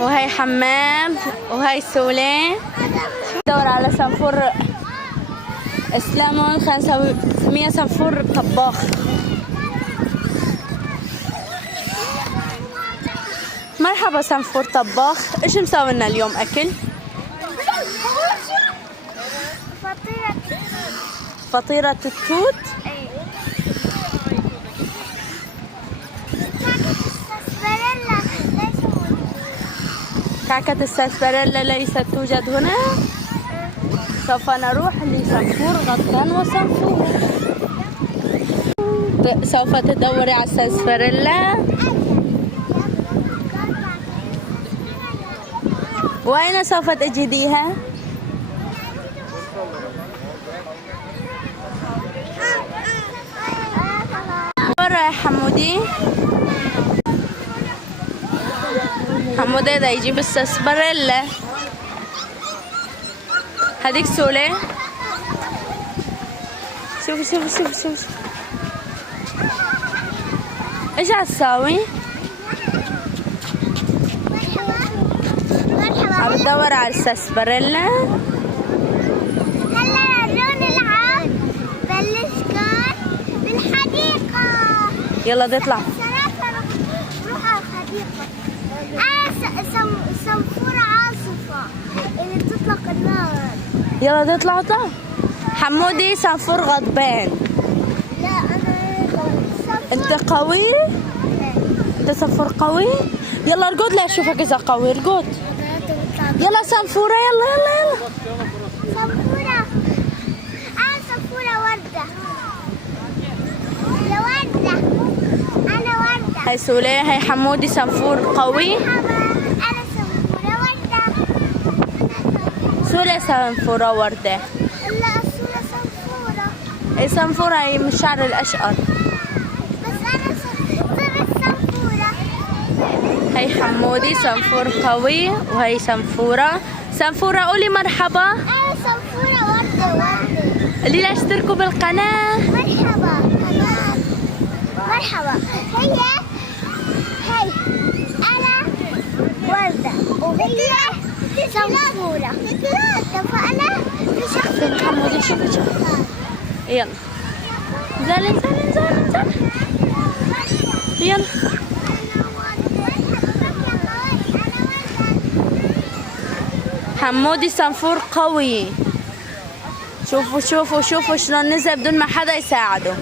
وهي حماد وهي سوليه. دور على صنفور اسلامون، خلينا نسميها صنفور طباخ. مرحبا صنفور طباخ، ايش مسوي لنا اليوم اكل؟ فطيرة التوت. كعكة الساسباريلا ليست توجد هنا. سوف نروح لصنفور غطان وصنفور. سوف تدوري على الساسباريلا. وأين سوف تجديها؟ برا يا حمودي. حمودي ده يجيب الساسباريلا. هديك سولة. شوف ايش عتساوي؟ عم بدور على الساسباريلا. هلا نلعب بالسكار بالحديقة. يلا نطلع. نروح على الحديقة. صنفورة عاصفة اللي بتطلق النار. يلا نطلع. حمودي صنفور غضبان. لا أنا انت قوي؟ انت صنفور قوي؟ يلا ارقد لي اشوفك اذا قوي. ارقد. يلا صنفورة. يلا صنفورة. أنا صنفورة وردة. يا وردة. أنا وردة. هاي سوليه. هاي حمودي صنفور قوي. أنا صنفورة وردة. سوليه صنفورة وردة. لا الصورة صنفورة. اي صنفورة هي من الشعر الاشقر. بس أنا صرت صنفورة. هاي حمودي صنفور قوي وهي صنفورة. صنفورة قولي مرحبا. أنا صنفورة وردة. قولي لها اشتركوا بالقناة. مرحبا. هي أنا وردة وهي صنفورة. اتفقنا؟ فين حمودي؟ شوف. يلا زالي. يلا حمودي صنفور قوي. شوفوا شلون نزل بدون ما حدا يساعده.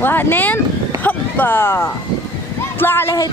واثنين هوبا. اطلع على هيك